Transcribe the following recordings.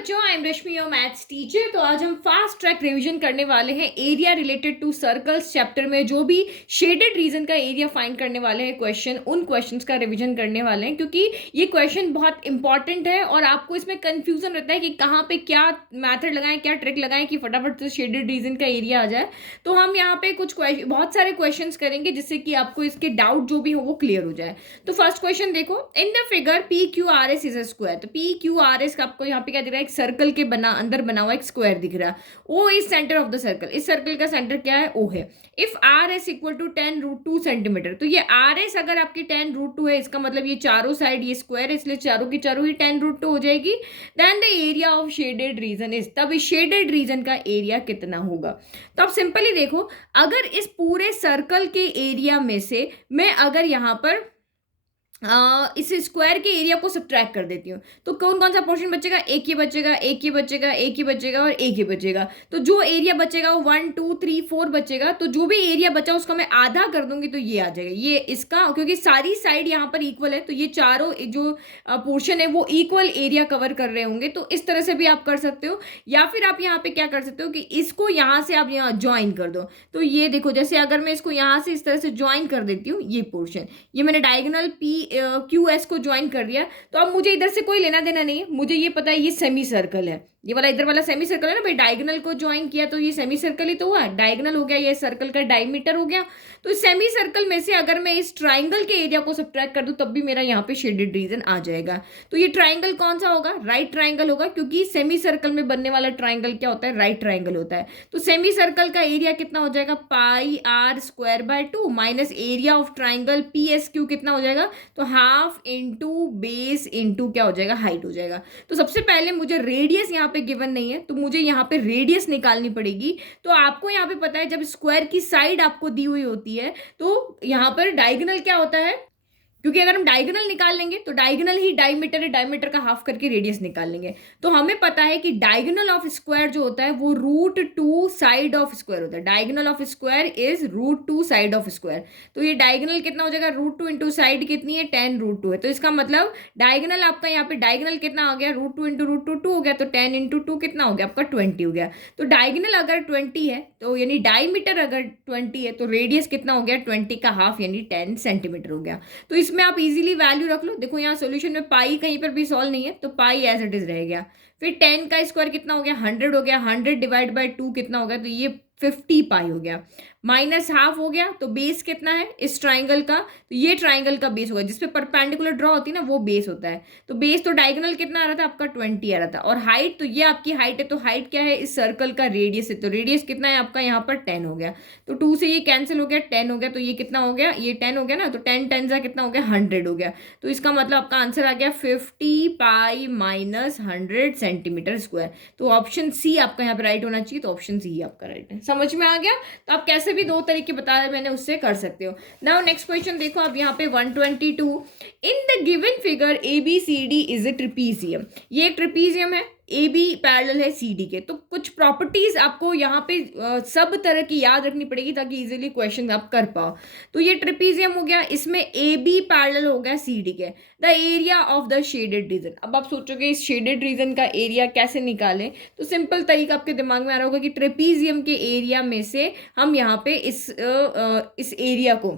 बच्चों, I am Rashmi your maths teacher. तो आज हम फास्ट ट्रैक रिवीजन करने वाले हैं area related to circles chapter में। जो भी शेडेड रीजन का एरिया फाइंड करने वाले हैं क्वेश्चन, उन क्वेश्चंस का रिवीजन करने वाले हैं, क्योंकि ये क्वेश्चन बहुत इंपॉर्टेंट है और आपको इसमें कंफ्यूजन रहता है कि कहाँ पे क्या मैथड लगाएं, क्या ट्रिक लगाएं कि फटाफट से शेडेड रीजन का एरिया आ जाए। तो हम यहाँ पे बहुत सारे क्वेश्चन करेंगे जिससे कि आपको इसके डाउट जो भी हो वो क्लियर हो जाए। तो फर्स्ट क्वेश्चन देखो, इन the figure P Q R S is a square. तो पी क्यू आर एस का आपको यहाँ पे क्या दिख रहा है, एक सर्कल के अंदर बना हुआ एक स्क्वायर दिख रहा है। O is centre of the circle. इस सर्कल का सेंटर क्या है, ओ है। If r is equal to 10√2 centimetre, तो ये आर एस अगर आपकी 10√2 है, इसका मतलब ये चारों साइड ये स्क्वायर है, इसलिए चारों की चारों ही 10√2 हो जाएगी। Then the area of shaded region is, तब इस शेडेड रीजन का एरिया कितना होगा। तो आप सिंपली देखो, अगर इस पूरे सर्कल के एरिया में से मैं अगर यहाँ पर इस स्क्वायर के एरिया को सब्ट्रैक्ट कर देती हूँ, तो कौन कौन सा पोर्शन बचेगा, एक ही बचेगा, एक ही बचेगा, एक ही बचेगा और एक ही बचेगा। तो जो एरिया बचेगा वो 1 2 3 4 बचेगा। तो जो भी एरिया बचा उसका मैं आधा कर दूंगी तो ये आ जाएगा, ये इसका, क्योंकि सारी साइड यहाँ पर इक्वल है, तो ये चारों जो पोर्शन है वो इक्वल एरिया कवर कर रहे होंगे। तो इस तरह से भी आप कर सकते हो, या फिर आप यहाँ पे क्या कर सकते हो कि इसको यहाँ से आप यहाँ ज्वाइन कर दो। तो ये देखो, जैसे अगर मैं इसको यहाँ से इस तरह से ज्वाइन कर देती हूँ, ये पोर्शन, ये मैंने डायगोनल पी क्यू एस को ज्वाइन कर दिया। तो अब मुझे इधर से कोई लेना देना नहीं है, मुझे ये पता है ये सेमी सर्कल है, ये वाला इधर वाला सेमी सर्कल है ना भाई। डायगोनल को ज्वाइन किया तो ये सेमी सर्कल ही तो हुआ, डायगोनल हो गया, ये सर्कल का डायमीटर हो गया। तो इस सेमी सर्कल में से अगर मैं इस ट्राइंगल के एरिया को सब्ट्रैक्ट कर दूं तब भी मेरा यहाँ पे शेडेड रीजन आ जाएगा। तो ये ट्राइंगल कौन सा होगा, राइट ट्राइंगल होगा, क्योंकि सेमी सर्कल में बनने वाला ट्राइंगल क्या होता है, राइट ट्राइंगल होता है। तो सेमी सर्कल का एरिया कितना हो जाएगा, pi r square by 2 minus area of triangle P S Q कितना हो जाएगा, तो हाफ इंटू बेस इंटू क्या हो जाएगा, हाइट हो जाएगा। तो सबसे पहले मुझे रेडियस यहाँ पे गिवन नहीं है, तो मुझे यहाँ पे रेडियस निकालनी पड़ेगी। तो आपको यहाँ पे पता है जब स्क्वायर की साइड आपको दी हुई होती है तो यहाँ पर डायगोनल क्या होता है, क्योंकि अगर हम डायगोनल निकाल लेंगे तो डायगोनल ही डायमीटर है, डायमीटर का हाफ करके रेडियस निकाल लेंगे। तो हमें पता है कि डायगोनल ऑफ स्क्वायर जो होता है वो √2 साइड ऑफ स्क्वायर होता है। Diagonal of square is √2 side of square. तो ये डायगोनल कितना हो जाएगा, √2 इंटू साइड कितनी है, 10√2 है। तो इसका मतलब डायगोनल आपका यहाँ पे डायगोनल कितना हो गया, √2 इंटू √2 2 हो गया, तो 10 इंटू 2 कितना हो गया आपका 20 हो गया। तो डायगोनल अगर 20 है, तो यानी डायमीटर अगर 20 है, तो रेडियस कितना हो गया, 20 का हाफ यानी 10 सेंटीमीटर हो गया। तो इसमें आप इजीली वैल्यू रख लो। देखो यहाँ सॉल्यूशन में पाई कहीं पर भी सॉल्व नहीं है, तो पाई एज इट इज रह गया। फिर 10 का स्क्वायर कितना हो गया, 100 हो गया, 100 डिवाइड बाय 2 कितना हो गया, तो ये 50 पाई हो गया, माइनस हाफ हो गया। तो बेस कितना है इस ट्राइंगल का, तो ये ट्राइंगल का बेस होगा, जिसपे परपेंडिकुलर ड्रॉ होती है ना वो बेस होता है। तो बेस तो डायगोनल कितना आ रहा था आपका, 20 आ रहा था। और हाइट, तो ये आपकी हाइट है, तो हाइट क्या है, इस सर्कल का रेडियस है, तो रेडियस कितना है आपका यहाँ पर 10 हो गया। तो 2 से ये कैंसिल हो गया, 10 हो गया, तो ये कितना हो गया, ये 10 हो गया ना, तो 10 10 का कितना हो गया, 100 हो गया। तो इसका मतलब आपका आंसर आ गया 50 पाई माइनस 100 सेंटीमीटर स्क्वायर। तो ऑप्शन सी आपका यहाँ पे राइट होना चाहिए, तो ऑप्शन सी आपका राइट है। समझ में आ गया। तो आप कैसे भी दो तरीके बता रहे मैंने, उससे कर सकते हो। नाउ नेक्स्ट क्वेश्चन देखो, अब यहाँ पे 122, in the given figure ABCD is a trapezium. ये एक ट्रिपीजियम है, AB पैरेलल है CD के। तो कुछ प्रॉपर्टीज आपको यहाँ पे सब तरह की याद रखनी पड़ेगी ताकि इजीली क्वेश्चन आप कर पाओ। तो ये ट्रिपीजियम हो गया, इसमें AB पैरेलल हो गया CD के। The area of the shaded region. अब आप सोचोगे इस शेडेड रीजन का एरिया कैसे निकालें, तो सिंपल तरीका आपके दिमाग में आ रहा होगा कि ट्रिपीजियम के एरिया में से हम यहाँ पे इस एरिया को,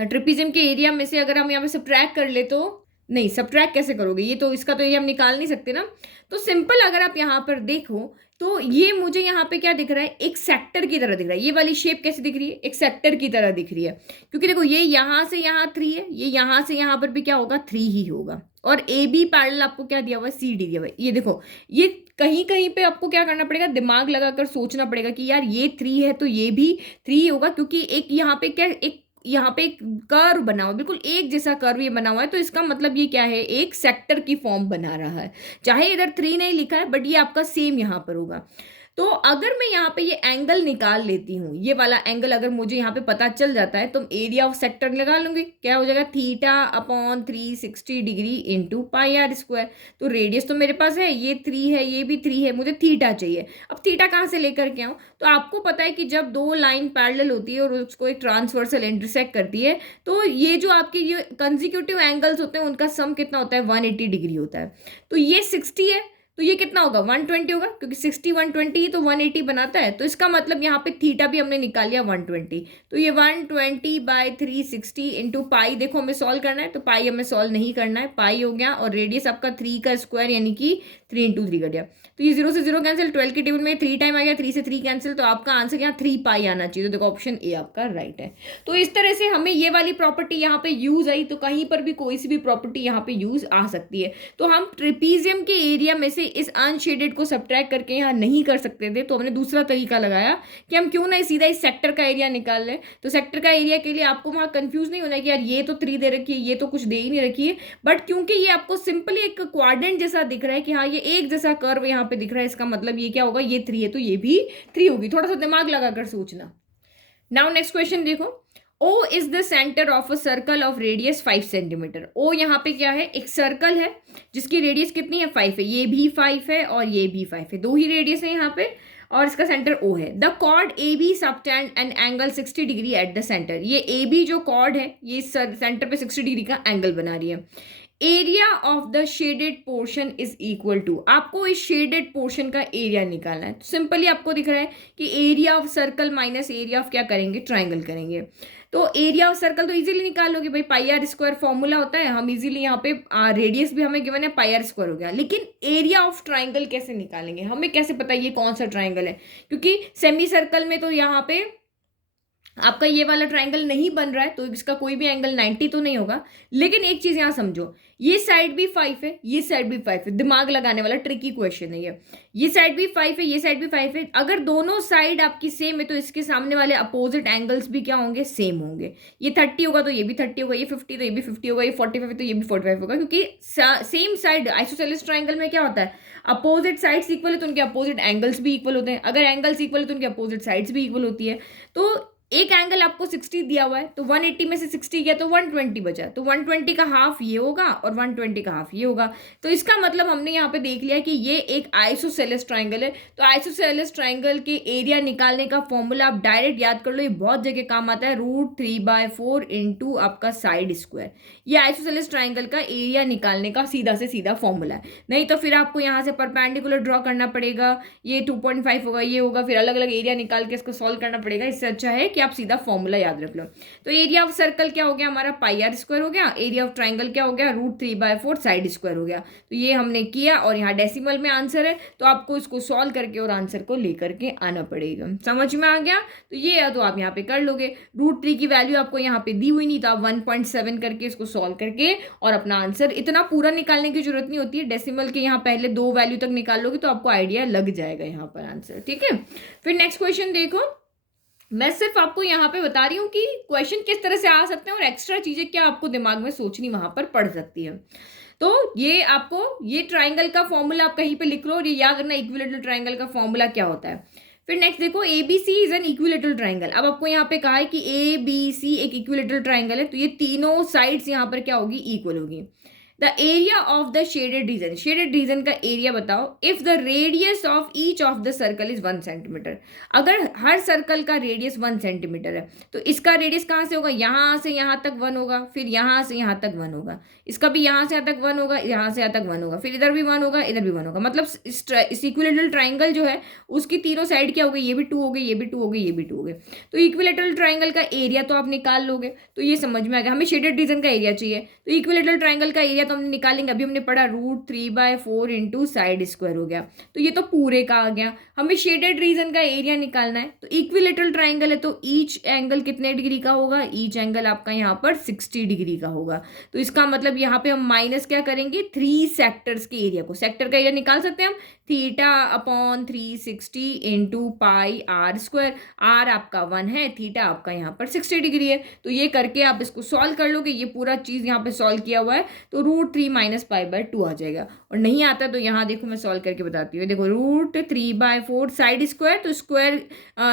ट्रिपीजियम के एरिया में से अगर हम यहाँ पे सब्ट्रैक्ट कर ले, तो नहीं, सब्ट्रैक्ट कैसे करोगे, ये तो इसका तो ये हम निकाल नहीं सकते ना। तो सिंपल अगर आप यहाँ पर देखो तो ये मुझे यहाँ पे क्या दिख रहा है, एक सेक्टर की तरह दिख रहा है। ये वाली शेप कैसी दिख रही है, एक सेक्टर की तरह दिख रही है, क्योंकि देखो ये यहाँ से यहाँ 3 है, ये यहाँ से यहाँ पर भी क्या होगा, 3 ही होगा। और AB पैरेलल आपको क्या दिया हुआ है, CD दिया हुआ है। ये देखो, ये कहीं कहीं पे आपको क्या करना पड़ेगा, दिमाग लगाकर सोचना पड़ेगा कि यार ये 3 है तो ये भी 3 ही होगा, क्योंकि एक यहाँ पे क्या, एक यहाँ पे एक कर्व बना हुआ, बिल्कुल एक जैसा कर्व ये बना हुआ है। तो इसका मतलब ये क्या है, एक सेक्टर की फॉर्म बना रहा है। चाहे इधर 3 नहीं लिखा है, बट ये आपका सेम यहाँ पर होगा। तो अगर मैं यहाँ पे ये एंगल निकाल लेती हूँ, ये वाला एंगल अगर मुझे यहाँ पे पता चल जाता है, तो एरिया ऑफ सेक्टर लगा लूंगी, क्या हो जाएगा, θ/360 degree into pi r square. तो रेडियस तो मेरे पास है, ये 3 है, ये भी 3 है, मुझे थीटा चाहिए। अब थीटा कहाँ से लेकर के आऊँ, तो आपको पता है कि जब दो लाइन पैरेलल होती है और उसको एक ट्रांसवर्सल इंटरसेक्ट करती है, तो ये जो आपके ये कंसेक्यूटिव एंगल्स होते हैं उनका सम कितना होता है, 180 डिग्री होता है। तो ये 60 है, तो ये कितना होगा 120 होगा, क्योंकि 60 120 ही तो 180 बनाता है। तो इसका मतलब यहाँ पे थीटा भी हमने निकाल लिया 120। तो ये 120/360 इंटू पाई, देखो हमें सॉल्व करना है तो पाई हमें सॉल्व नहीं करना है, पाई हो गया और रेडियस आपका 3 का स्क्वायर यानी कि 3 इंटू 3 कर दिया। तो ये 0 से 0 कैंसिल, 12 के टेबल में 3 टाइम आ गया, 3 से 3 कैंसिल, तो आपका आंसर यहाँ 3 पाई आना चाहिए। तो देखो ऑप्शन ए आपका राइट है। तो इस तरह से हमें ये वाली प्रॉपर्टी यहाँ पे यूज आई, तो कहीं पर भी कोई सी भी प्रॉपर्टी यहाँ पे यूज आ सकती है। तो हम ट्रेपीजियम के एरिया में से इस अनशेडेड को सब्ट्रैक्ट करके यहाँ नहीं कर सकते थे, तो हमने दूसरा तरीका लगाया कि हम क्यों ना सीधा इस सेक्टर का एरिया निकाल लें। तो सेक्टर का एरिया के लिए आपको वहाँ कंफ्यूज नहीं होना है कि यार ये तो 3 दे रखी है, ये तो कुछ दे ही नहीं रखी है, बट क्योंकि ये आपको सिंपली एक क्वाड्रेंट जैसा दिख रहा है कि हाँ ये एक जैसा कर्व यहाँ पे दिख रहा है, इसका मतलब ये क्या होगा, ये 3 है तो ये भी 3 होगी। थोड़ा सा दिमाग लगाकर सोचना। नाउ नेक्स्ट क्वेश्चन देखो, O is the centre of a circle of radius 5 centimetre. O यहाँ पे क्या है, एक सर्कल है जिसकी रेडियस कितनी है 5 है, ये भी 5 है और ये भी 5 है, दो ही रेडियस है यहाँ पे और इसका सेंटर O है। The chord A B subtend an angle 60 degree at the centre. ये ए बी जो कॉर्ड है ये सेंटर पे 60 डिग्री का एंगल बना रही है। Area of the shaded portion is equal to, आपको इस शेडेड पोर्शन का एरिया निकालना है। तो सिंपली आपको दिख रहा है कि area of circle minus area of क्या करेंगे, ट्राइंगल करेंगे। तो एरिया ऑफ सर्कल तो इजीली निकाल लोगे भाई, पाई आर स्क्वायर फॉर्मूला होता है, हम इजीली यहाँ पे रेडियस भी हमें गिवन है पाई आर स्क्वायर हो गया। लेकिन एरिया ऑफ ट्राइंगल कैसे निकालेंगे, हमें कैसे पता ये कौन सा ट्राइंगल है, क्योंकि सेमी सर्कल में तो यहाँ पे आपका ये वाला ट्राइंगल नहीं बन रहा है तो इसका कोई भी एंगल 90 तो नहीं होगा। लेकिन एक चीज यहां समझो, ये साइड भी 5 है, ये साइड भी 5 है, दिमाग लगाने वाला ट्रिकी क्वेश्चन है ये साइड भी 5 है, ये साइड भी 5 है। अगर दोनों साइड आपकी सेम है तो इसके सामने वाले अपोजिट एंगल्स भी क्या होंगे, सेम होंगे। ये 30 होगा तो ये भी 30 होगा, ये 50 तो ये भी 50 होगा, ये 45 तो ये भी 45 होगा, क्योंकि सेम साइड आइसोसेलेस ट्राइंगल में क्या होता है, अपोजिट साइड्स इक्वल है तो उनके अपोजिट एंगल्स भी इक्वल होते हैं। अगर एंगल्स इक्वल है तो उनके अपोजिट साइड्स भी इक्वल होती है। तो एक एंगल आपको 60 दिया हुआ है तो 180 में से 60 गया तो 120 बचा, तो 120 का हाफ ये होगा और 120 का हाफ ये होगा। तो इसका मतलब हमने यहाँ पे देख लिया कि ये एक आइसोसेलेस ट्राइंगल है। तो आइसोसेलेस ट्राइंगल के एरिया निकालने का फॉर्मूला आप डायरेक्ट याद कर लो, ये बहुत जगह काम आता है, √3/4 इंटू आपका साइड स्क्वायर। ये आइसोसेलेस ट्राइंगल का एरिया निकालने का सीधा से सीधा फॉर्मूला है। नहीं तो फिर आपको यहाँ से परपेंडिकुलर ड्रॉ करना पड़ेगा, ये 2.5 होगा, ये होगा, फिर अलग अलग एरिया निकाल के इसको सॉल्व करना पड़ेगा। इससे अच्छा है कि आप सीधा फॉर्मूला याद रख लो। तो एरिया ऑफ सर्कल क्या हो गया हमारा, पाई आर स्क्वायर हो गया। एरिया ऑफ ट्राइंगल क्या हो गया, √3/4 साइड स्क्वायर हो गया। तो ये हमने किया और यहाँ डेसिमल में आंसर है, तो आपको इसको सॉल्व करके और आंसर को लेकर के आना पड़ेगा। समझ में आ गया, तो ये है तो आप यहाँ पे कर लोगे। √3 की वैल्यू आपको यहाँ पे दी हुई नहीं, तो आप 1.7 करके इसको सॉल्व करके और अपना आंसर, इतना पूरा निकालने की जरूरत नहीं होती है, डेसिमल के यहाँ पहले 2 वैल्यू तक निकाल लोगे तो आपको आइडिया लग जाएगा यहाँ पर आंसर। ठीक है, फिर नेक्स्ट क्वेश्चन देखो। मैं सिर्फ आपको यहाँ पे बता रही हूँ कि क्वेश्चन किस तरह से आ सकते हैं और एक्स्ट्रा चीजें क्या आपको दिमाग में सोचनी वहां पर पड़ सकती है। तो ये आपको, ये ट्राइंगल का फॉर्मूला आप कहीं पे लिख लो और ये याद रखना इक्विलेटरल ट्राइंगल का फॉर्मूला क्या होता है। फिर नेक्स्ट देखो, ABC is an equilateral triangle. अब आपको यहाँ पे कहा है कि ABC एक इक्विलेटरल ट्राइंगल है, तो ये तीनों साइड्स यहाँ पर क्या होगी, इक्वल होगी। The area of the shaded region, shaded region का एरिया बताओ if the radius of each of the circle is 1 centimetre. अगर हर सर्कल का रेडियस 1 सेंटीमीटर है तो इसका रेडियस कहाँ से होगा, यहाँ से यहाँ तक 1 होगा, फिर यहाँ से यहाँ तक 1 होगा, इसका भी यहाँ से यहाँ तक 1 होगा, यहाँ से यहाँ तक 1 होगा, फिर इधर भी 1 होगा, इधर भी 1 होगा। मतलब इस इक्विलेटरल ट्राइंगल जो है उसकी तीनों साइड क्या हो गई, ये भी 2 हो गए, ये भी 2 हो गए, ये भी 2 हो गए। तो इक्विलेटरल ट्राइंगल का एरिया तो आप निकाल लोगे, तो ये समझ में आ गया। हमें शेडेड रीजन का एरिया चाहिए, तो इक्विलेटरल ट्राइंगल का एरिया तो हमने निकालेंगे, अभी हमने पढ़ा √3/4 इंटू साइड स्क्वायर हो गया, तो ये तो पूरे का आ गया। हमें शेडेड रीजन का एरिया निकालना है, तो इक्विलेटरल ट्राइंगल है तो ईच एंगल कितने डिग्री का होगा, ईच एंगल आपका यहाँ पर 60 डिग्री का होगा। तो इसका मतलब यहाँ पे हम माइनस क्या करेंगे, 3 सेक्टर्स के एरिया को, सेक्टर का एरिया निकाल सकते हैं हम θ/360 into pi r square. R आपका 1 है, थीटा आपका यहाँ पर 60 डिग्री है। तो ये करके आप इसको सॉल्व कर लोगे, ये पूरा चीज यहाँ पे सॉल्व किया हुआ है, तो √3 - π/2 आ जाएगा। और नहीं आता तो यहाँ देखो मैं सॉल्व करके बताती हूँ। देखो √3/4 साइड स्क्वायर, तो स्क्वायर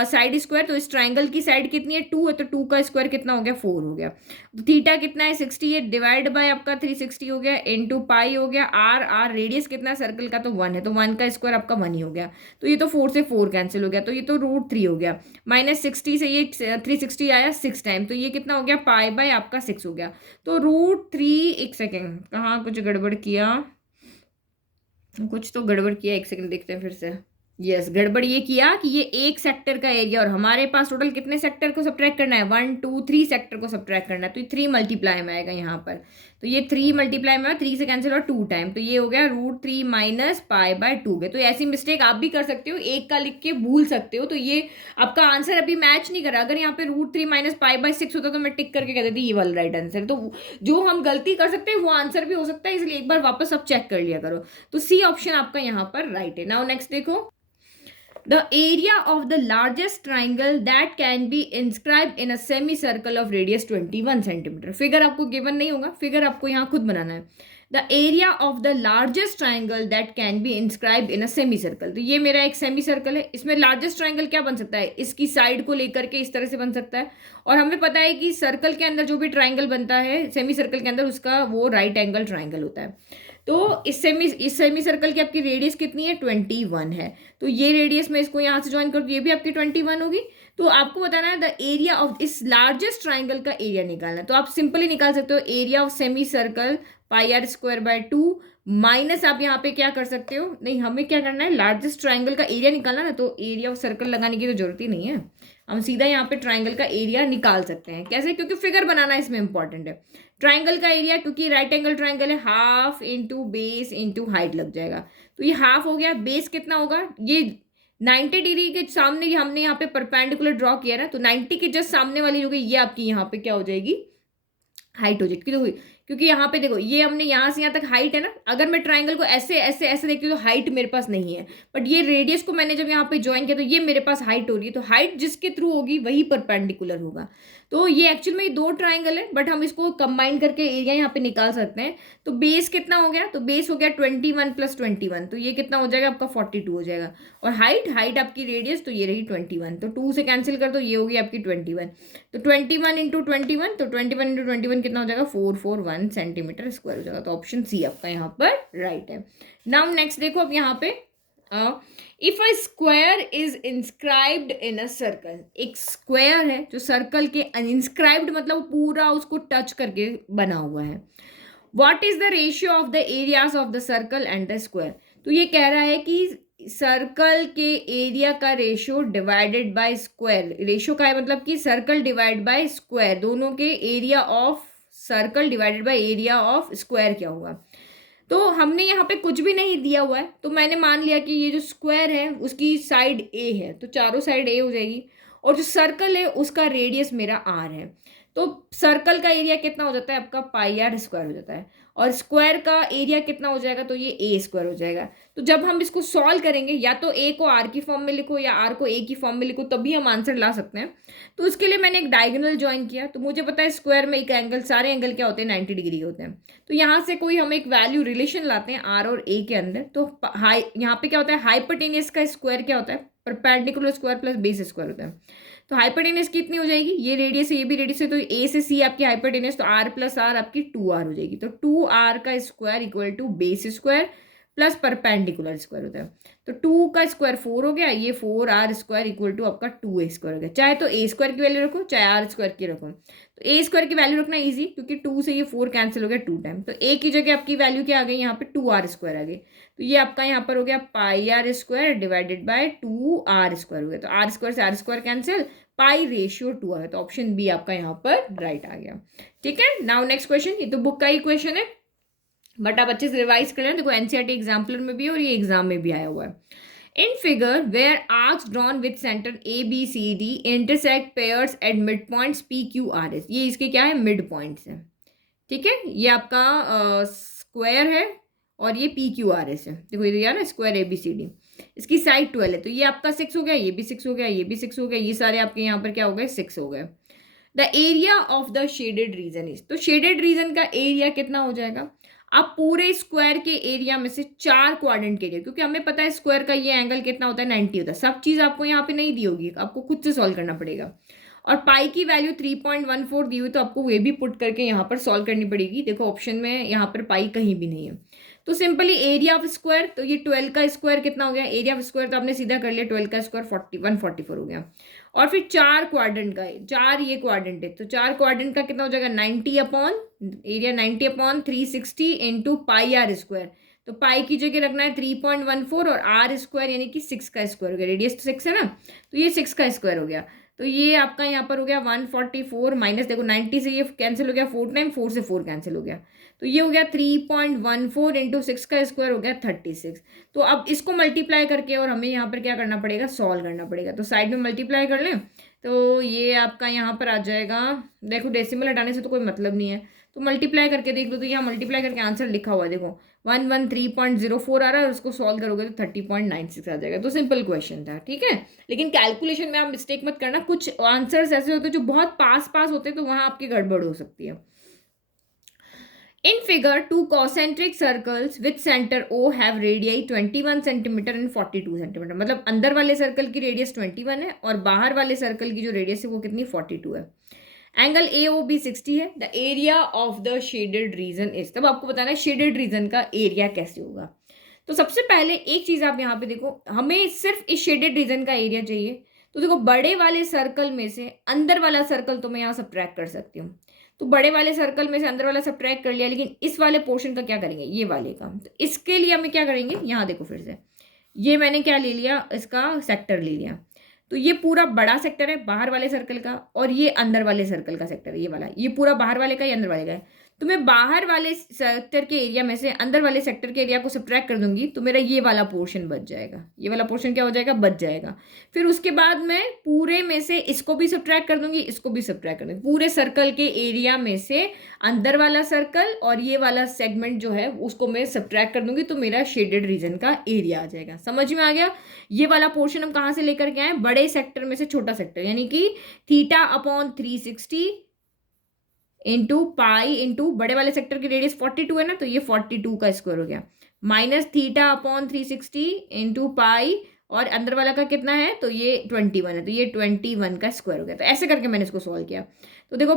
साइड स्क्वायर, तो इस ट्राइंगल की साइड कितनी है, 2 है, तो 2 का स्क्वायर कितना हो गया, 4 हो गया। तो थीटा कितना है, 60 है, डिवाइड बाय आपका 360 हो गया, इंटू पाई हो गया। आर रेडियस कितना है सर्कल का, तो 1 है, तो 1 का स्क्वायर आपका 1 ही हो गया। तो ये तो 4 से 4 कैंसिल हो गया, तो ये तो √3 हो गया। -60 से ये 360 आया 6 टाइम, तो ये कितना हो गया, π/, आपका 6 हो गया। तो √3, एक सेकेंड कहाँ कुछ गड़बड़ किया, कुछ तो गड़बड़ किया, एक सेकंड देखते हैं फिर से। यस, गड़बड़ ये किया कि ये एक सेक्टर का एरिया और हमारे पास टोटल कितने सेक्टर को सब्ट्रैक्ट करना है, 1 2 3 सेक्टर को सब्ट्रैक्ट करना है, तो ये 3 मल्टीप्लाई में आएगा यहाँ पर। तो ये 3 मल्टीप्लाई में 3 से कैंसिल और 2 टाइम, तो ये हो गया √3 माइनस π/2 के। तो ऐसी मिस्टेक आप भी कर सकते हो, एक का लिख के भूल सकते हो। तो ये आपका आंसर अभी मैच नहीं करा। अगर यहाँ पे √3 माइनस π/6 होता तो मैं टिक करके कह देती ये वाला राइट आंसर। तो जो हम गलती कर सकते हैं वो आंसर भी हो सकता है, इसलिए एक बार वापस आप चेक कर लिया करो। तो सी ऑप्शन आपका यहाँ पर राइट है। नाउ नेक्स्ट देखो, the area of the largest triangle that can be inscribed in a semicircle of radius 21 centimeter। Figure आपको गिवन नहीं होगा, फिगर आपको यहाँ खुद बनाना है। The area of the largest triangle that can be inscribed in a semi circle. तो ये मेरा एक सेमी सर्कल है, इसमें लार्जेस्ट ट्राइंगल क्या बन सकता है, इसकी साइड को लेकर के इस तरह से बन सकता है। और हमें पता है कि सर्कल के अंदर जो भी ट्राइंगल बनता है सेमी सर्कल के अंदर, उसका वो राइट एंगल ट्राइंगल होता है। तो इस सेमी सर्कल की आपकी रेडियस कितनी है, 21 है। तो ये रेडियस में इसको यहाँ से ज्वाइन कर दो, ये भी आपकी 21 होगी। तो आपको बताना है द एरिया ऑफ इस लार्जेस्ट ट्राइंगल का एरिया निकालना है। तो आप सिंपली निकाल सकते हो area of semi circle πr² minus आप यहाँ पे क्या कर सकते हो, नहीं हमें क्या करना है, लार्जेस्ट ट्राइंगल का एरिया निकालना ना, तो एरिया ऑफ सर्कल लगाने की तो जरूरत ही नहीं है, हम सीधा यहाँ पे ट्राइंगल का एरिया निकाल सकते हैं। कैसे, क्योंकि फिगर बनाना इसमें इंपॉर्टेंट है। ट्राइंगल का एरिया, क्योंकि राइट एंगल ट्राइंगल है, half into base into height लग जाएगा। तो ये हाफ हो गया, बेस कितना होगा, ये 90 डिग्री के सामने हमने यहाँ पे परपेंडिकुलर ड्रॉ किया ना, तो 90 के जस्ट सामने वाली हो गई, ये आपकी यहाँ पे क्या हो जाएगी, हाइट हो जाएगी। क्योंकि यहाँ पे देखो ये हमने यहाँ से यहाँ तक हाइट है ना, अगर मैं ट्राइंगल को ऐसे ऐसे ऐसे देखती हूँ तो हाइट मेरे पास नहीं है, बट ये रेडियस को मैंने जब यहाँ पे ज्वाइन किया तो ये मेरे पास हाइट हो रही है। तो हाइट जिसके थ्रू होगी वही परपेंडिकुलर होगा। तो ये एक्चुअल में दो ट्राइंगल है, बट हम इसको कंबाइन करके एरिया यहाँ पे निकाल सकते हैं। तो बेस कितना हो गया, तो बेस हो गया 21 + 21, तो ये कितना हो जाएगा आपका 42 हो जाएगा। और हाइट आपकी रेडियस, तो ये रही 21, तो 2 से कैंसिल कर दो, ये होगी आपकी 21। तो 21 × 21, तो 21 × 21 कितना हो जाएगा, 441 सेंटीमीटर स्क्वायर हो जाएगा। तो ऑप्शन सी आपका यहाँ पर राइट है। नाउ नेक्स्ट देखो, अब यहाँ पे if a square is inscribed in a circle, एक स्क्वायर है जो सर्कल के अनइंस्क्राइब्ड मतलब पूरा उसको टच करके बना हुआ है। What is the ratio of the areas of the circle and the square. तो ये कह रहा है कि सर्कल के एरिया का ratio divided by square, ratio का है मतलब कि सर्कल डिवाइड बाय स्क्वायर, दोनों के area of circle divided by area of square क्या होगा। तो हमने यहाँ पे कुछ भी नहीं दिया हुआ है, तो मैंने मान लिया कि ये जो स्क्वायर है उसकी साइड ए है, तो चारों साइड ए हो जाएगी, और जो सर्कल है उसका रेडियस मेरा आर है। तो सर्कल का एरिया कितना हो जाता है आपका, πr² हो जाता है, और स्क्वायर का एरिया कितना हो जाएगा, तो ये a² हो जाएगा। तो जब हम इसको सॉल्व करेंगे, या तो a को r की फॉर्म में लिखो या r को a की फॉर्म में लिखो, तभी हम आंसर ला सकते हैं। तो उसके लिए मैंने एक डायगोनल ज्वाइन किया। तो मुझे पता है स्क्वायर में एक एंगल, सारे एंगल क्या होते हैं, 90 डिग्री के होते हैं। तो यहाँ से कोई हम एक वैल्यू रिलेशन लाते हैं r और a के अंदर। तो यहाँ पे क्या होता है, हाइपोटेनियस का स्क्वायर क्या होता है, perpendicular square plus base square होता है। तो हाइपोटेनियस कितनी हो जाएगी, ये रेडियस है ये भी रेडियस है, तो a से c आपकी हाइपोटेनियस, तो r + r आपकी 2r हो जाएगी। तो 2r का square equal to base square plus perpendicular square होता है। तो 2 का स्क्वायर 4 हो गया, ये 4r² इक्वल टू आपका 2a² हो गया। चाहे तो a² की वैल्यू रखो, चाहे r² की रखो। तो a² की वैल्यू रखना इजी, क्योंकि 2 से ये 4 कैंसिल हो गया 2 टाइम। तो a की जगह आपकी वैल्यू क्या आ गई, यहाँ पे 2r² आ गई। तो ये आपका यहाँ पर हो गया πr² डिवाइडेड बाय 2r² हो गया। तो r² से r² कैंसिल, पाई रेशियो 2 आ गया। तो ऑप्शन बी आपका यहाँ पर राइट आ गया। ठीक है, नाउ नेक्स्ट क्वेश्चन, ये तो बुक का ही क्वेश्चन है, बट आप अच्छे से रिवाइज कर लेना। देखो एनसीईआरटी एग्जाम्पलर में भी और ये एग्जाम में भी आया हुआ है। In figure where arcs drawn with centre ABCD intersect pairs at mid points PQRS, ये इसके क्या है, मिड पॉइंट्स है। ठीक है, ये आपका स्क्वायर है और ये PQRS है। देखो ये यार ना स्क्वायर ABCD, इसकी साइड 12 है, तो ये आपका 6 हो गया, ये भी 6 हो गया, ये भी 6 हो गया, ये सारे आपके यहाँ पर क्या हो गए, 6 हो गए। The area of the shaded region is, तो शेडेड रीजन का एरिया कितना हो जाएगा, आप पूरे स्क्वायर के एरिया में से 4 क्वाड्रेंट के एरिया, क्योंकि हमें पता है स्क्वायर का ये एंगल कितना होता है, 90 होता है। सब चीज़ आपको यहाँ पे नहीं दी होगी, आपको खुद से सॉल्व करना पड़ेगा। और पाई की वैल्यू 3.14 दी हुई, तो आपको वे भी पुट करके यहाँ पर सॉल्व करनी पड़ेगी। देखो ऑप्शन में यहाँ पर पाई कहीं भी नहीं है। तो सिंपली एरिया ऑफ स्क्वायर, तो ये 12 का स्क्वायर कितना हो गया, एरिया ऑफ स्क्वायर तो आपने सीधा कर लिया, 12 का स्क्वायर 144 हो गया। और फिर 4 क्वाड्रेंट का है, 4 ये क्वाड्रेंट है, तो 4 क्वाड्रेंट का कितना हो जाएगा, 90 upon area 90 upon 360 into πr²। तो पाई की जगह रखना है 3.14 और आर स्क्वायर यानी कि 6 का स्क्वायर हो गया, रेडियस तो 6 है ना, तो ये 6 का स्क्वायर हो गया। तो ये आपका यहाँ पर हो गया 144 माइनस, देखो 90 से ये कैंसिल हो गया, 4 टाइम 4 से 4 कैंसिल हो गया, तो ये हो गया 3.14 इंटू 6 का स्क्वायर हो गया 36। तो अब इसको मल्टीप्लाई करके और हमें यहाँ पर क्या करना पड़ेगा, सॉल्व करना पड़ेगा। तो साइड में मल्टीप्लाई कर लें तो ये आपका यहाँ पर आ जाएगा, देखो डेसिमल हटाने से तो कोई मतलब नहीं है, तो मल्टीप्लाई करके देख लो, तो यहाँ मल्टीप्लाई करके आंसर लिखा हुआ है, देखो 113.04 आ रहा है और उसको सॉल्व करोगे तो 30.96 आ जाएगा। तो सिंपल क्वेश्चन था, ठीक है। लेकिन कैलकुलेशन में आप मिस्टेक मत करना, कुछ आंसर्स ऐसे होते हैं जो बहुत पास पास होते हैं, तो वहाँ आपकी गड़बड़ हो सकती है। In figure, two concentric circles with center O have radii 21 cm and 42 cm। मतलब अंदर वाले सर्कल की रेडियस 21 है और बाहर वाले सर्कल की जो रेडियस है वो कितनी 42 है। एंगल AOB 60 है। The area of the shaded region is, तब आपको बताना है शेडेड रीजन का एरिया कैसे होगा। तो सबसे पहले एक चीज आप यहाँ पे देखो, हमें सिर्फ इस शेडेड रीजन का एरिया चाहिए। तो देखो बड़े वाले सर्कल में से अंदर वाला सर्कल तो मैं यहाँ सब्ट्रैक्ट कर सकती हूँ, तो बड़े वाले सर्कल में से अंदर वाला सब्ट्रैक्ट कर लिया, लेकिन इस वाले पोर्शन का क्या करेंगे, ये वाले का। तो इसके लिए हमें क्या करेंगे, यहाँ देखो फिर से, ये मैंने क्या ले लिया, इसका सेक्टर ले लिया। तो ये पूरा बड़ा सेक्टर है बाहर वाले सर्कल का, और ये अंदर वाले सर्कल का सेक्टर है, ये वाला, ये पूरा बाहर वाले का, ये अंदर वाले का है। तो मैं बाहर वाले सेक्टर के एरिया में से अंदर वाले सेक्टर के एरिया को सब्ट्रैक्ट कर दूंगी, तो मेरा ये वाला पोर्शन बच जाएगा, ये वाला पोर्शन क्या हो जाएगा, बच जाएगा। फिर उसके बाद मैं पूरे में से इसको भी सब्ट्रैक्ट कर दूंगी, इसको भी सब्ट्रैक्ट कर दूंगी, पूरे सर्कल के एरिया में से अंदर वाला सर्कल और ये वाला सेगमेंट जो है उसको मैं सब्ट्रैक्ट कर दूंगी, तो मेरा शेडेड रीजन का एरिया आ जाएगा। समझ में आ गया। ये वाला पोर्शन हम कहाँ से लेकर के आए, बड़े सेक्टर में से छोटा सेक्टर, यानी कि theta upon 360 into pi into बड़े वाले सेक्टर की रेडियस 42 है ना, तो ये 42 का स्क्वायर हो गया, minus theta upon 360 into pi, और अंदर वाला का कितना है, तो ये 21 है, तो ये 21 का स्क्वायर हो गया। तो ऐसे करके मैंने इसको सॉल्व किया। तो देखो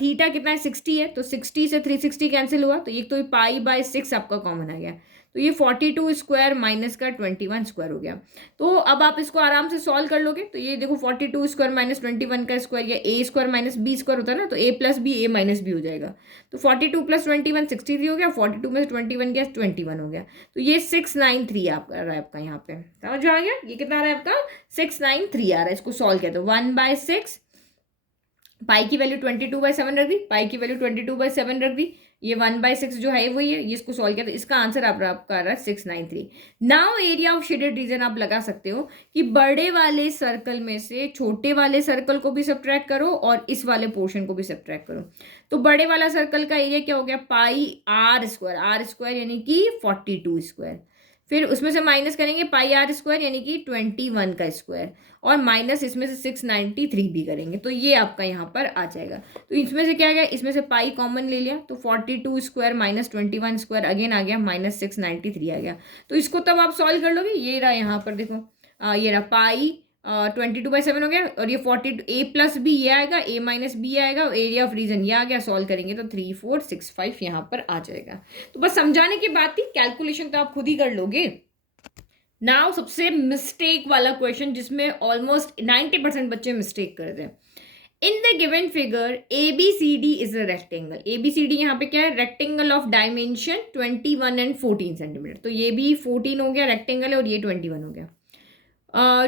थीटा कितना है, 60 है, तो 60 से 360 कैंसिल हुआ, तो ये तो पाई बाय 6 आपका कॉमन आ गया, तो ये 42 स्क्वायर माइनस का 21 स्क्वायर हो गया। तो अब आप इसको आराम से सॉल्व कर लोगे, तो ये देखो 42 स्क्वायर माइनस 21 का स्क्वायर, या ए स्क्वायर माइनस बी स्क्वायर होता है ना, तो ए प्लस बी ए माइनस बी हो जाएगा। तो 42 प्लस 21 63 हो गया, 42 में से 21 गया 21 हो गया, तो ये 693 आपका रहा है, आपका यहाँ पे समझ आ गया। ये कितना आ रहा है आपका 693 आ रहा है। इसको सॉल्व किया तो 1/6, पाई की वैल्यू 22/7 रख दी, पाई की वैल्यू 22/7 रख दी, ये 1/6 जो है वही है, ये इसको सॉल्व किया तो इसका आंसर आपका आ रहा है 693। Now area of shaded reason आप लगा सकते हो कि बड़े वाले सर्कल में से छोटे वाले सर्कल को भी सब्ट्रैक्ट करो और इस वाले पोर्शन को भी सब्ट्रैक्ट करो। तो बड़े वाला सर्कल का एरिया क्या हो गया, पाई आर स्क्वायर यानी कि 42 स्क्वायर, फिर उसमें से माइनस करेंगे पाई आर स्क्वायर यानी कि 21 का स्क्वायर, और माइनस इसमें से 693 भी करेंगे, तो ये आपका यहाँ पर आ जाएगा। तो इसमें से क्या आ गया, इसमें से पाई कॉमन ले लिया, तो 42 स्क्वायर माइनस 21 स्क्वायर अगेन आ गया, माइनस 693 आ गया। तो इसको तब आप सॉल्व कर लोगे, ये रहा यहाँ पर देखो, ये रहा पाई 22/7 हो गया, और ये 42 ए प्लस बी ये आएगा, ए माइनस बी आएगा, एरिया ऑफ रीजन ये आ गया। सॉल्व करेंगे तो 3465 यहाँ पर आ जाएगा। तो बस समझाने की बात थी, कैलकुलेशन तो आप खुद ही कर लोगे। नाउ सबसे मिस्टेक वाला क्वेश्चन जिसमें ऑलमोस्ट 90% बच्चे मिस्टेक करते हैं। In the given figure ABCD is a rectangle. ABCD यहाँ पे क्या है, rectangle of dimension 21 and 14 centimetre. तो ये भी 14 हो गया रेक्टेंगल है, और ये 21 हो गया।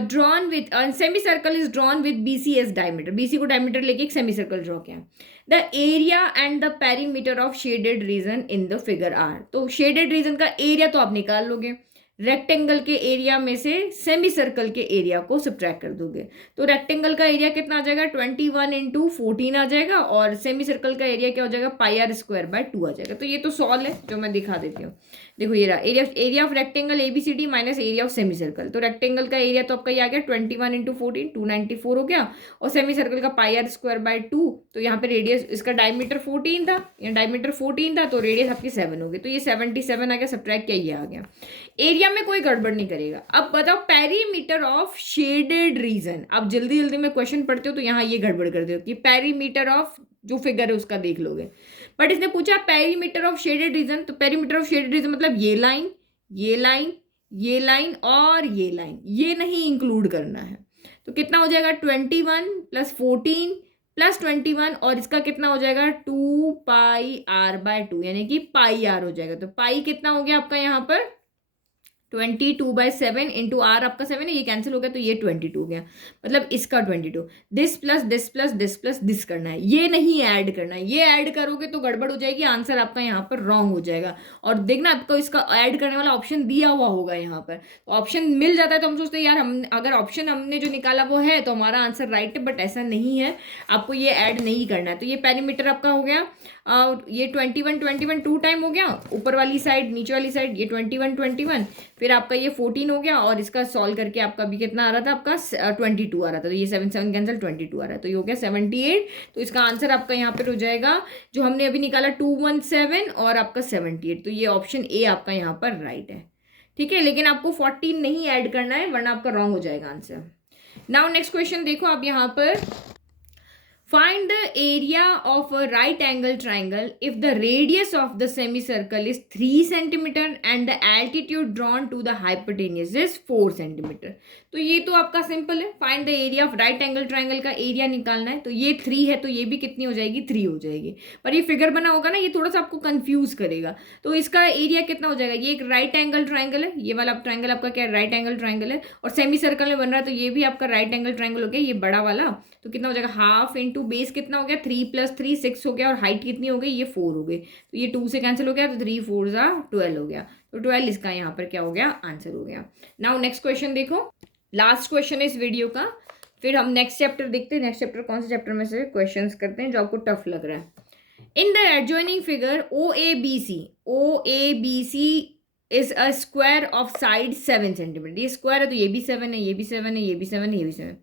Drawn with semi circle is drawn with BC as diameter. BC को डायमीटर लेके एक सेमी सर्कल ड्रॉ किया। The area and the perimeter of shaded region in the figure are. तो शेडेड रीजन का एरिया तो आप निकाल लोगे, रेक्टेंगल के एरिया में से सेमी सर्कल के एरिया को सब्ट्रैक्ट कर दोगे। तो रेक्टेंगल का एरिया कितना आ जाएगा, 21 इंटू 14 आ जाएगा, और सेमी सर्कल का एरिया क्या हो जाएगा, पाई आर स्क्वायर बाय 2 आ जाएगा। तो ये तो सॉल्व है, जो मैं दिखा देती हूँ। देखो ये रहा area of rectangle ABCD minus area of semi circle. तो रेक्टेंगल का एरिया तो आपका ये आ गया 21 इंटू 14 294 हो गया, और सेमी सर्कल का पाई आर स्क्वायर बाय 2। तो यहाँ पे रेडियस इसका डायमीटर 14 था, या डायमीटर 14 था, तो रेडियस आपकी 7 होगी, तो ये 77 आ गया, सब्ट्रैक्ट किया ये आ गया। एरिया में कोई गड़बड़ नहीं करेगा। अब बताओ पेरीमीटर ऑफ शेडेड रीजन। आप जल्दी जल्दी में क्वेश्चन पढ़ते हो तो यहाँ ये गड़बड़ कर दो कि पेरीमीटर ऑफ जो फिगर है उसका देख लोगे, बट इसने पूछा पेरीमीटर ऑफ शेडेड रीजन। तो पेरीमीटर ऑफ शेडेड रीजन मतलब ये लाइन, ये लाइन, ये लाइन और ये लाइन, ये नहीं इंक्लूड करना है। तो कितना हो जाएगा, 21 प्लस 14 +21 और इसका कितना हो जाएगा 2πr/2 यानी कि पाई आर हो जाएगा। तो पाई कितना हो गया आपका यहाँ पर 22/7 इंटू आर आपका 7 है, ये कैंसिल हो गया तो ये 22 हो गया, मतलब इसका 22। This plus this plus this plus this करना है, ये नहीं ऐड करना है। ये ऐड करोगे तो गड़बड़ हो जाएगी, आंसर आपका यहाँ पर रॉन्ग हो जाएगा। और देखना आपको इसका ऐड करने वाला ऑप्शन दिया हुआ होगा यहाँ पर, तो ऑप्शन मिल जाता है तो हम सोचते हैं यार हम अगर ऑप्शन हमने जो निकाला वो है तो हमारा आंसर राइट है, बट ऐसा नहीं है, आपको ये ऐड नहीं करना है। तो ये पेरीमीटर आपका हो गया, ये 21 टू टाइम हो गया, ऊपर वाली साइड नीचे वाली साइड ये 21 फिर आपका ये 14 हो गया, और इसका सॉल्व करके आपका भी कितना आ रहा था आपका 22 आ रहा था, तो ये 7 7 कैंसिल 22 आ रहा है, तो ये हो गया 78। तो इसका आंसर आपका यहाँ पर हो जाएगा जो हमने अभी निकाला 217 और आपका 78, तो ये ऑप्शन ए आपका यहाँ पर राइट है। ठीक है, लेकिन आपको 14 नहीं ऐड करना है वरना आपका रॉन्ग हो जाएगा आंसर। नाउ नेक्स्ट क्वेश्चन देखो आप यहाँ पर, find the area of a right angle triangle if the radius of the semicircle is 3 centimeter and the altitude drawn to the hypotenuse is 4 centimeter। तो ये तो आपका सिंपल है, find the area of right angle triangle का area निकालना है। तो ये 3 है तो ये भी कितनी हो जाएगी 3 हो जाएगी, पर ये फिगर बना होगा ना ये थोड़ा सा आपको कंफ्यूज करेगा। तो इसका एरिया कितना हो जाएगा, ये एक राइट एंगल ट्राइंगल है, ये वाला ट्राइंगल आपका क्या है राइट एंगल ट्राइंगल है, और सेमी सर्कल में बन रहा है तो ये भी आपका राइट एंगल ट्राइंगल हो गया ये बड़ा वाला। तो कितना हो जाएगा हाफ इंटू बेस कितना हो गया 3 + 3 6 हो गया, और हाइट कितनी हो गई ये 4 हो गई, तो ये 2 से कैंसिल हो गया, तो 3 4 12 हो गया, तो 12 इसका यहाँ पर क्या हो गया आंसर हो गया। नाउ नेक्स्ट क्वेश्चन देखो, लास्ट क्वेश्चन है इस वीडियो का, फिर हम नेक्स्ट चैप्टर देखते हैं। नेक्स्ट चैप्टर कौन से चैप्टर में से क्वेश्चंस करते हैं जो आपको टफ लग रहा है। In the adjoining figure OABC is a square of side 7 centimetre, ये स्क्वायर है तो ये भी 7 है, ये भी 7 है, ये भी 7 है, ये भी 7।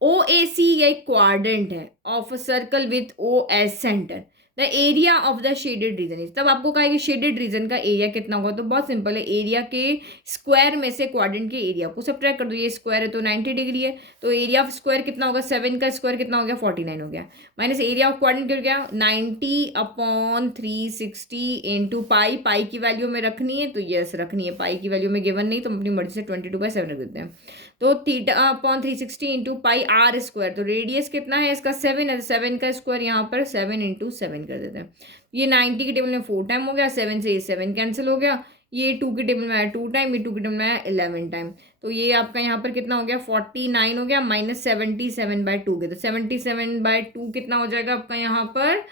OAC एक क्वाड्रेंट है of a circle with OS centre, the area of the shaded region is, तब आपको कहा कि शेडेड रीजन का एरिया कितना होगा, तो बहुत सिंपल है, एरिया के स्क्वायर में से क्वाड्रेंट के एरिया को सब्ट्रैक्ट कर दो, ये स्क्वायर है तो 90 डिग्री है, तो एरिया ऑफ स्क्वायर कितना होगा 7 का स्क्वायर कितना हो गया 49 हो गया, माइनस एरिया ऑफ क्वाड्रेंट क्या हो गया 90/360 इंटू पाई, पाई की वैल्यू में रखनी है तो यस रखनी है, पाई की वैल्यू में गिवन नहीं तो अपनी मर्जी से 22/7 रख देते हैं। तो θ/360 इंटू पाई आर स्क्वायर, तो रेडियस कितना है इसका 7 है, 7 का स्क्वायर यहाँ पर 7 इंटू 7 कर देते हैं, ये 90 के टेबल में 4 टाइम हो गया, 7 से ये 7 कैंसिल हो गया, ये 2 के टेबल में आया 2 टाइम, ये 2 के टेबल में आया 11 टाइम, तो ये आपका यहाँ पर कितना हो गया 49 हो गया, माइनस 77/2 के, तो 77/2 कितना हो जाएगा आपका यहाँ पर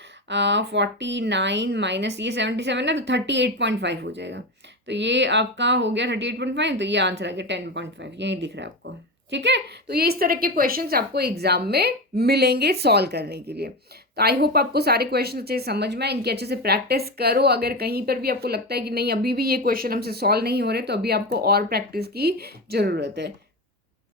49 माइनस ये 77 है तो 38.5 हो जाएगा, तो ये आपका हो गया 38.5, तो ये आंसर आ गया 10.5, यही दिख रहा है आपको। ठीक है, तो ये इस तरह के क्वेश्चंस आपको एग्जाम में मिलेंगे सॉल्व करने के लिए। तो आई होप आपको सारे क्वेश्चन अच्छे से समझ में आए, इनकी अच्छे से प्रैक्टिस करो। अगर कहीं पर भी आपको लगता है कि नहीं अभी भी ये क्वेश्चन हमसे सॉल्व नहीं हो रहे तो अभी आपको और प्रैक्टिस की ज़रूरत है।